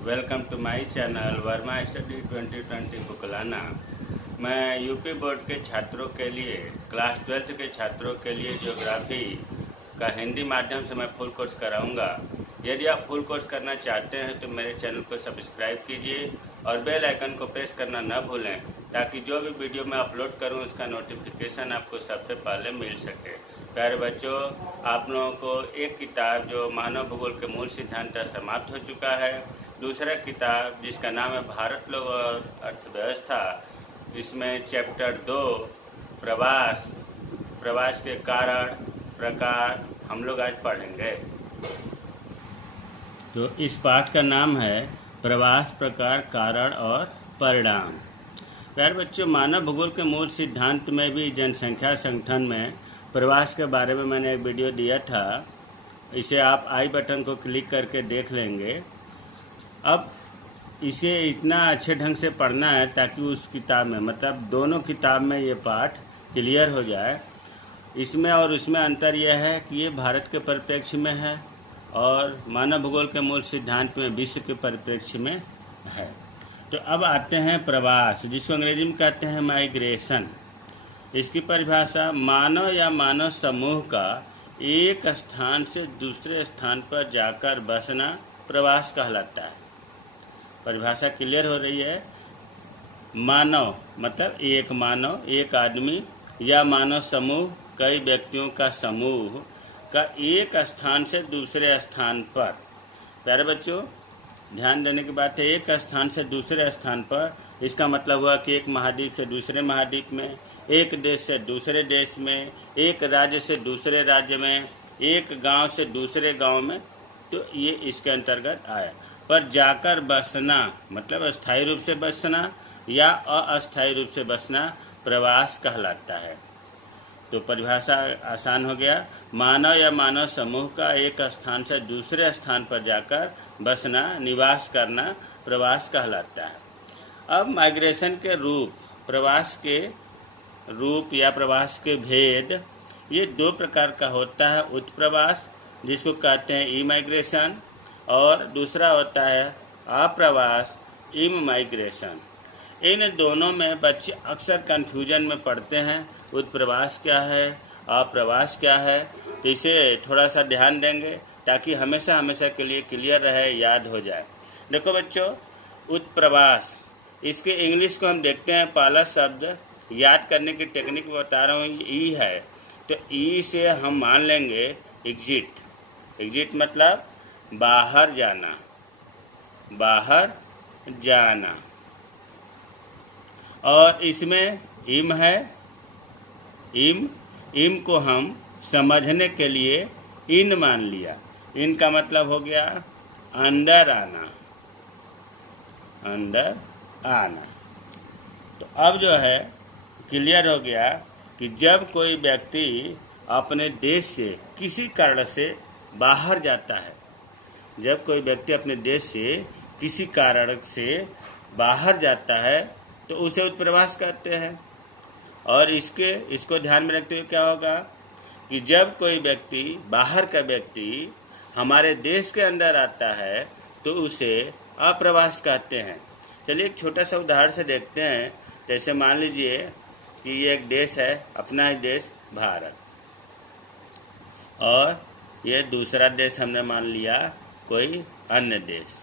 Welcome to my channel Verma study 2020 बुकलाना। मैं UP board के छात्रों के लिए क्लास 12th के छात्रों के लिए ज्योग्राफी का हिंदी माध्यम से मैं फुल कोर्स कराऊंगा। यदि आप फुल कोर्स करना चाहते हैं तो मेरे चैनल को सब्सक्राइब कीजिए और बेल आइकन को प्रेस करना न भूलें, ताकि जो भी वीडियो मैं अपलोड करूं उसका नोटिफिकेशन आपको सबसे पहले मिल सके। प्यारे बच्चों, आप लोगों को एक किताब जो मानव भूगोल के मूल सिद्धांत समाप्त हो चुका है, दूसरा किताब जिसका नाम है भारत लोग और अर्थव्यवस्था, इसमें चैप्टर 2 प्रवास के कारण प्रकार हम लोग आज पढ़ेंगे। तो इस पाठ का नाम है प्रवास, प्रकार, कारण और परिणाम। प्यारे बच्चों, मानव भूगोल के मूल सिद्धांत में भी जनसंख्या संगठन में प्रवास के बारे में मैंने एक वीडियो दिया था। इसे आप आई बटन को क्लिक करके देख लेंगे। अब इसे इतना अच्छे ढंग से पढ़ना है ताकि उस किताब में, मतलब दोनों किताब में ये पाठ क्लियर हो जाए। इसमें और उसमें अंतर यह है कि ये भारत के परिप्रेक्ष्य में है और मानव भूगोल के मूल सिद्धांत में विश्व के परिप्रेक्ष्य में है। तो अब आते हैं प्रवास, जिसको अंग्रेजी में कहते हैं माइग्रेशन। इसकी परिभाषा मानव या मानव समूह का एक स्थान से दूसरे स्थान पर जाकर बसना प्रवास कहलाता है। परिभाषा क्लियर हो रही है। मानव मतलब एक आदमी या मानव समूह कई व्यक्तियों का समूह का एक स्थान से दूसरे स्थान पर। प्यारे बच्चों, ध्यान देने की बात है, एक स्थान से दूसरे स्थान पर, इसका मतलब हुआ कि एक महाद्वीप से दूसरे महाद्वीप में, एक देश से दूसरे देश में, एक राज्य से दूसरे राज्य में, एक गांव से दूसरे गांव में, तो ये इसके अंतर्गत आया। पर जाकर बसना मतलब अस्थायी रूप से बसना या अस्थायी रूप से बसना प्रवास कहलाता है। तो परिभाषा आसान हो गया। मानव या मानव समूह का एक स्थान से दूसरे स्थान पर जाकर बसना, निवास करना प्रवास कहलाता है। अब माइग्रेशन के रूप, प्रवास के रूप या प्रवास के भेद, ये दो प्रकार का होता है। उत्प्रवास, जिसको कहते हैं ई माइग्रेशन, और दूसरा होता है अप्रवास, इम माइग्रेशन। इन दोनों में बच्चे अक्सर कन्फ्यूजन में पड़ते हैं। उत्प्रवास क्या है, अप्रवास क्या है, तो इसे थोड़ा सा ध्यान देंगे ताकि हमेशा के लिए क्लियर रहे, याद हो जाए। देखो बच्चों, उत्प्रवास, इसके इंग्लिश को हम देखते हैं। पहला शब्द याद करने की टेक्निक बता रहा हूँ, ई है, तो ई से हम मान लेंगे एग्जिट। एग्जिट मतलब बाहर जाना, बाहर जाना। और इसमें इम है, इम को हम समझने के लिए इन मान लिया। इन का मतलब हो गया अंदर आना, अंदर आना। तो अब जो है क्लियर हो गया कि जब कोई व्यक्ति अपने देश से किसी कारण से बाहर जाता है, जब कोई व्यक्ति अपने देश से किसी कारण से बाहर जाता है तो उसे उत्प्रवास कहते हैं। और इसको ध्यान में रखते हुए क्या होगा कि जब कोई व्यक्ति, बाहर का व्यक्ति हमारे देश के अंदर आता है तो उसे अप्रवास कहते हैं। चलिए एक छोटा सा उदाहरण से देखते हैं। जैसे मान लीजिए कि ये एक देश है, अपना ही देश भारत, और ये दूसरा देश हमने मान लिया कोई अन्य देश,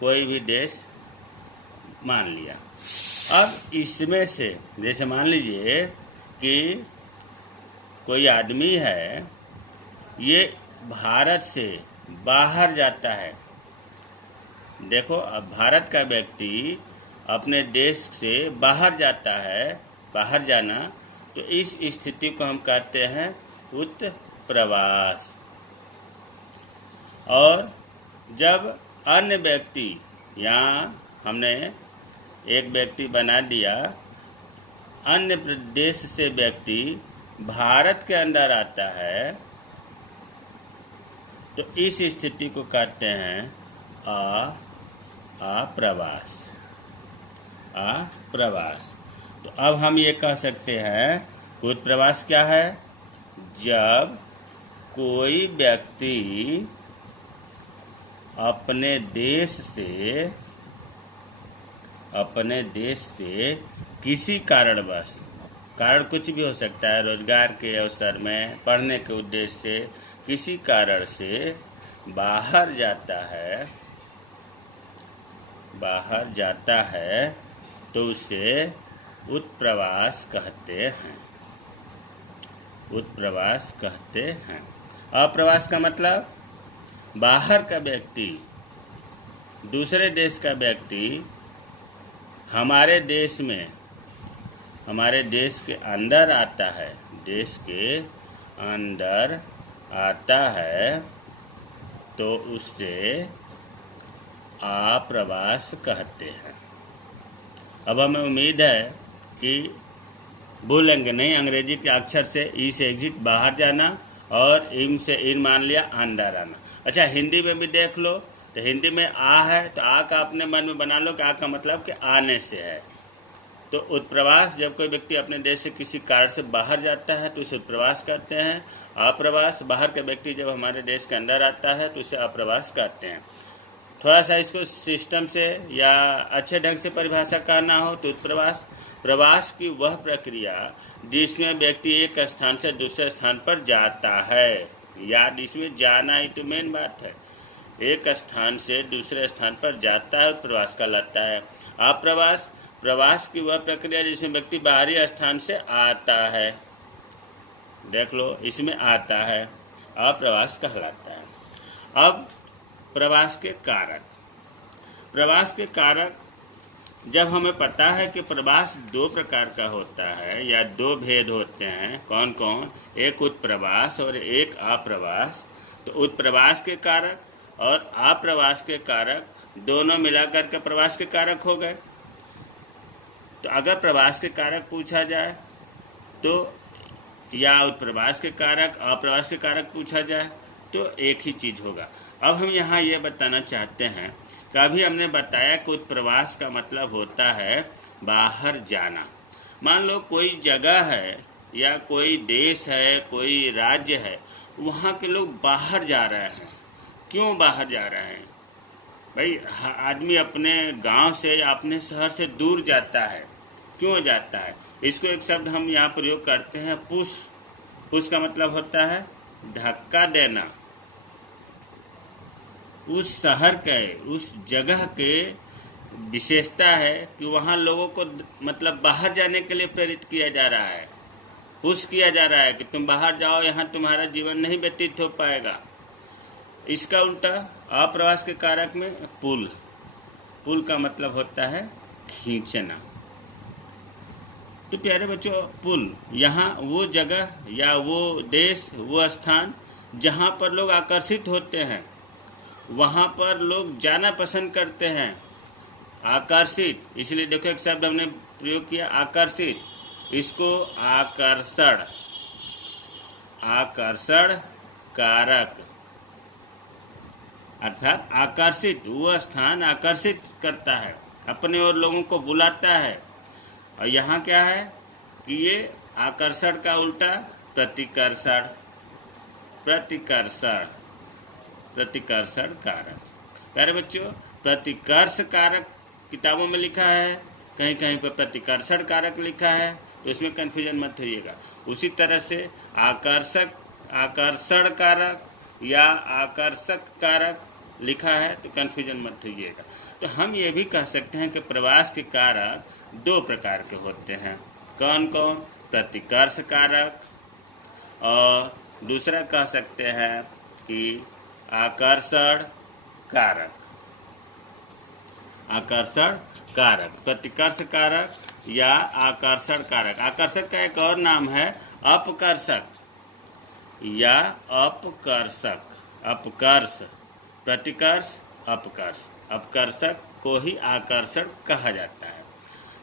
कोई भी देश मान लिया। अब इसमें से जैसे मान लीजिए कि कोई आदमी है, ये भारत से बाहर जाता है। देखो, अब भारत का व्यक्ति अपने देश से बाहर जाता है, बाहर जाना, तो इस स्थिति को हम कहते हैं उत्प्रवास। और जब अन्य व्यक्ति, यहाँ हमने एक व्यक्ति बना दिया, अन्य देश से व्यक्ति भारत के अंदर आता है, तो इस स्थिति को कहते हैं अप्रवास। अप्रवास। तो अब हम ये कह सकते हैं कि उत्प्रवास क्या है? जब कोई व्यक्ति अपने देश से किसी कारणवश, कारण कुछ भी हो सकता है, रोजगार के अवसर में, पढ़ने के उद्देश्य से, किसी कारण से बाहर जाता है तो उसे उत्प्रवास कहते हैं। अप्रवास का मतलब बाहर का व्यक्ति, दूसरे देश का व्यक्ति हमारे देश के अंदर आता है तो उससे अप्रवास कहते हैं। अब हमें उम्मीद है कि भूलेंगे नहीं। अंग्रेजी के अक्षर से ई से एग्जिट बाहर जाना और इम से इन मान लिया अंदर आना। अच्छा, हिंदी में भी देख लो तो हिंदी में आ है तो आ का अपने मन में बना लो कि आ का मतलब कि आने से है। तो उत्प्रवास, जब कोई व्यक्ति अपने देश से किसी कारण से बाहर जाता है तो उसे उत्प्रवास कहते हैं। अप्रवास, बाहर के व्यक्ति जब हमारे देश के अंदर आता है तो उसे अप्रवास कहते हैं। थोड़ा सा इसको सिस्टम से या अच्छे ढंग से परिभाषा करना हो तो उत्प्रवास, प्रवास की वह प्रक्रिया जिसमें व्यक्ति एक स्थान से दूसरे स्थान पर जाता है। याद, इसमें जाना ही तो मेन बात है। एक स्थान से दूसरे स्थान पर जाता है, प्रवास कहलाता है। अप्रवास, प्रवास की वह प्रक्रिया जिसमें व्यक्ति बाहरी स्थान से आता है। देख लो, इसमें आता है, अप्रवास कहलाता है। अब प्रवास के कारक, जब हमें पता है कि प्रवास दो प्रकार का होता है या दो भेद होते हैं, कौन कौन, एक उत्प्रवास और एक अप्रवास, तो उत्प्रवास के कारक और अप्रवास के कारक दोनों मिलाकर के प्रवास के कारक हो गए। तो अगर प्रवास के कारक पूछा जाए तो, या उत्प्रवास के कारक अप्रवास के कारक पूछा जाए तो एक ही चीज़ होगा। अब हम यहाँ ये बताना चाहते हैं कि अभी हमने बताया कि उत्प्रवास का मतलब होता है बाहर जाना। मान लो कोई जगह है या कोई देश है, कोई राज्य है, वहाँ के लोग बाहर जा रहे हैं। क्यों बाहर जा रहे हैं भाई? आदमी अपने गांव से या अपने शहर से दूर जाता है। क्यों जाता है? इसको एक शब्द हम यहाँ प्रयोग करते हैं, पुश। पुश का मतलब होता है धक्का देना। उस शहर के, उस जगह के विशेषता है कि वहाँ लोगों को मतलब बाहर जाने के लिए प्रेरित किया जा रहा है, पुश किया जा रहा है कि तुम बाहर जाओ, यहाँ तुम्हारा जीवन नहीं व्यतीत हो पाएगा। इसका उल्टा अप्रवास के कारक में पुल। पुल का मतलब होता है खींचना। तो प्यारे बच्चों, पुल यहाँ वो जगह या वो देश, वो स्थान जहाँ पर लोग आकर्षित होते हैं, वहाँ पर लोग जाना पसंद करते हैं। आकर्षित, इसलिए देखो एक शब्द हमने प्रयोग किया आकर्षित। इसको आकर्षण कारक, अर्थात आकर्षित, वो स्थान आकर्षित करता है, अपने और लोगों को बुलाता है। और यहाँ क्या है कि ये आकर्षण का उल्टा प्रतिकर्षण कारक। प्यारे बच्चों, प्रतिकर्ष कारक किताबों में लिखा है, कहीं कहीं पर प्रतिकर्षण कारक लिखा है, तो इसमें कन्फ्यूजन मत होइएगा। उसी तरह से आकर्षण कारक या आकर्षक कारक लिखा है तो कन्फ्यूजन मत होइएगा। तो हम ये भी कह सकते हैं कि प्रवास के कारक दो प्रकार के होते हैं। कौन कौन? प्रतिकर्ष कारक, और दूसरा कह सकते हैं कि आकर्षण कारक। प्रतिकर्ष कारक या आकर्षण कारक। आकर्षक का एक और नाम है अपकर्षक या अपकर्षक। अपकर्ष, प्रतिकर्ष, अपकर्ष। अपकर्षक को ही आकर्षण कहा जाता है।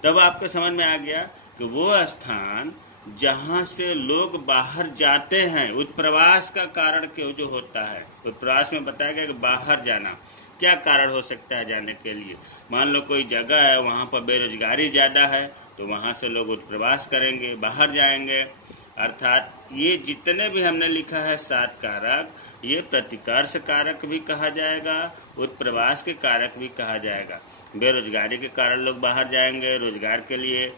तब आपको समझ में आ गया कि वो स्थान जहाँ से लोग बाहर जाते हैं, उत्प्रवास का कारण क्यों जो होता है। उत्प्रवास में बताया गया कि बाहर जाना, क्या कारण हो सकता है जाने के लिए। मान लो कोई जगह है, वहाँ पर बेरोजगारी ज़्यादा है, तो वहाँ से लोग उत्प्रवास करेंगे, बाहर जाएंगे। अर्थात ये जितने भी हमने लिखा है 7 कारक, ये प्रतिकर्ष कारक भी कहा जाएगा, उत्प्रवास के कारक भी कहा जाएगा। बेरोजगारी के कारण लोग बाहर जाएंगे, रोजगार के लिए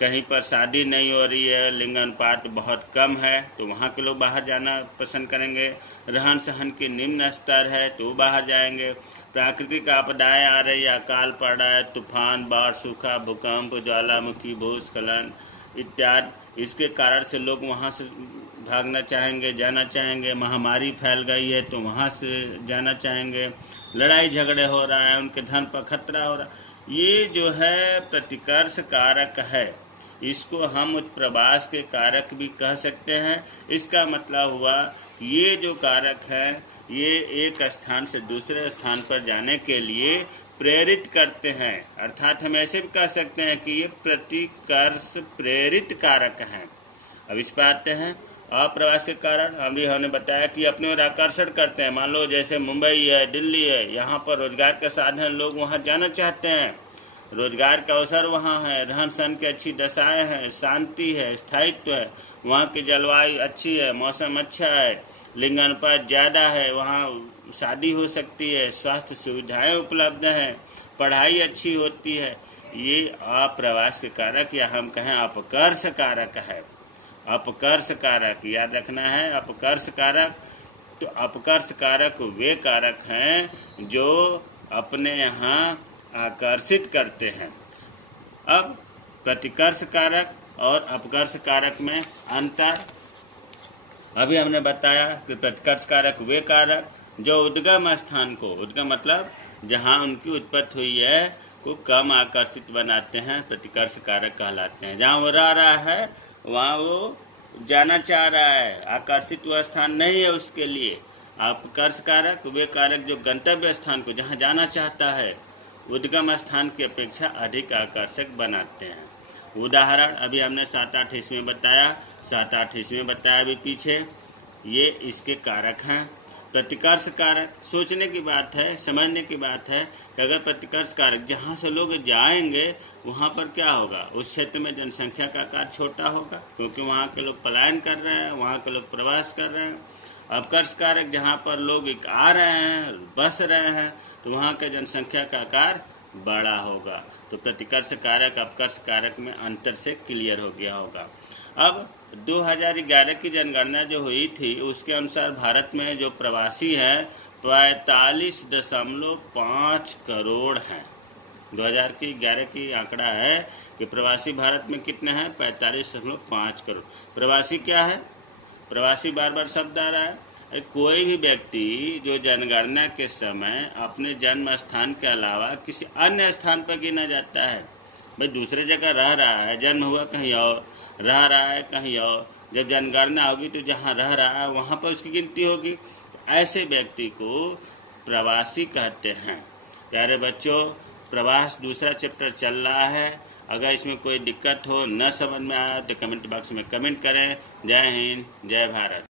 कहीं पर शादी नहीं हो रही है, लिंग अनुपात बहुत कम है तो वहाँ के लोग बाहर जाना पसंद करेंगे। रहन सहन की निम्न स्तर है तो बाहर जाएंगे। प्राकृतिक आपदाएं आ रही है, अकाल पड़ रहा है, तूफान, बाढ़, सूखा, भूकंप, ज्वालामुखी, भूस्खलन इत्यादि, इसके कारण से लोग वहाँ से भागना चाहेंगे, जाना चाहेंगे। महामारी फैल गई है तो वहाँ से जाना चाहेंगे। लड़ाई झगड़े हो रहा है, उनके धन पर खतरा हो रहा है। ये जो है प्रतिकर्ष कारक है, इसको हम उत्प्रवास के कारक भी कह सकते हैं। इसका मतलब हुआ कि ये जो कारक है ये एक स्थान से दूसरे स्थान पर जाने के लिए प्रेरित करते हैं, अर्थात हम ऐसे भी कह सकते हैं कि ये प्रतिकर्ष प्रेरित कारक हैं। अब इस पर आते हैं अप्रवास के कारण। हमने बताया कि अपने ओर आकर्षण करते हैं। मान लो जैसे मुंबई है, दिल्ली है, यहाँ पर रोजगार का साधन, लोग वहाँ जाना चाहते हैं, रोजगार का अवसर वहाँ है, रहन सहन की अच्छी दशाएं हैं, शांति है, स्थायित्व है, वहाँ की जलवायु अच्छी है, मौसम अच्छा है, लिंग अनुपात ज़्यादा है, वहाँ शादी हो सकती है, स्वास्थ्य सुविधाएं उपलब्ध हैं, पढ़ाई अच्छी होती है। ये अप्रवास के कारक या हम कहें अपकर्ष कारक है। अपकर्ष कारक याद रखना है, अपकर्ष कारक। तो अपकर्ष कारक वे कारक हैं जो अपने यहाँ आकर्षित करते हैं। अब प्रतिकर्ष कारक और अपकर्ष कारक में अंतर अभी हमने बताया कि प्रतिकर्ष कारक वे कारक जो उद्गम स्थान को, उद्गम मतलब जहाँ उनकी उत्पत्ति हुई है, को कम आकर्षित बनाते हैं, प्रतिकर्ष कारक कहलाते हैं। जहाँ वो रह रहा है वहाँ वो जाना चाह रहा है, आकर्षित वह स्थान नहीं है उसके लिए। अपकर्ष कारक वे कारक जो गंतव्य स्थान को, जहाँ जाना चाहता है, उद्गम स्थान की अपेक्षा अधिक आकर्षक बनाते हैं। उदाहरण अभी हमने 7-8 ईस्वी में बताया, 7-8 ईस्वी में बताया अभी पीछे, ये इसके कारक हैं। प्रतिकर्ष कारक सोचने की बात है, समझने की बात है कि अगर प्रतिकर्ष कारक जहाँ से लोग जाएंगे वहाँ पर क्या होगा, उस क्षेत्र में जनसंख्या का आकार छोटा होगा क्योंकि वहाँ के लोग पलायन कर रहे हैं, वहाँ के लोग प्रवास कर रहे हैं। अपकर्ष कारक जहाँ पर लोग आ रहे हैं, बस रहे हैं, तो वहाँ के जनसंख्या का आकार बड़ा होगा। तो प्रतिकर्ष कारक अपकर्ष कारक में अंतर से क्लियर हो गया होगा। अब 2011 की जनगणना जो हुई थी उसके अनुसार भारत में जो प्रवासी हैं 45.5 करोड़ हैं। 2011 की आंकड़ा है कि प्रवासी भारत में कितने हैं, 45.5 करोड़। प्रवासी क्या है, प्रवासी बार बार शब्द आ रहा है। कोई भी व्यक्ति जो जनगणना के समय अपने जन्म स्थान के अलावा किसी अन्य स्थान पर गिना जाता है, भाई दूसरे जगह रह रहा है, जन्म हुआ कहीं और, रह रहा है कहीं और, जब जनगणना होगी तो जहाँ रह रहा है वहाँ पर उसकी गिनती होगी। ऐसे व्यक्ति को प्रवासी कहते हैं। प्यारे बच्चों, प्रवास दूसरा चैप्टर चल रहा है। अगर इसमें कोई दिक्कत हो, न समझ में आया तो कमेंट बॉक्स में कमेंट करें। जय हिंद, जय भारत।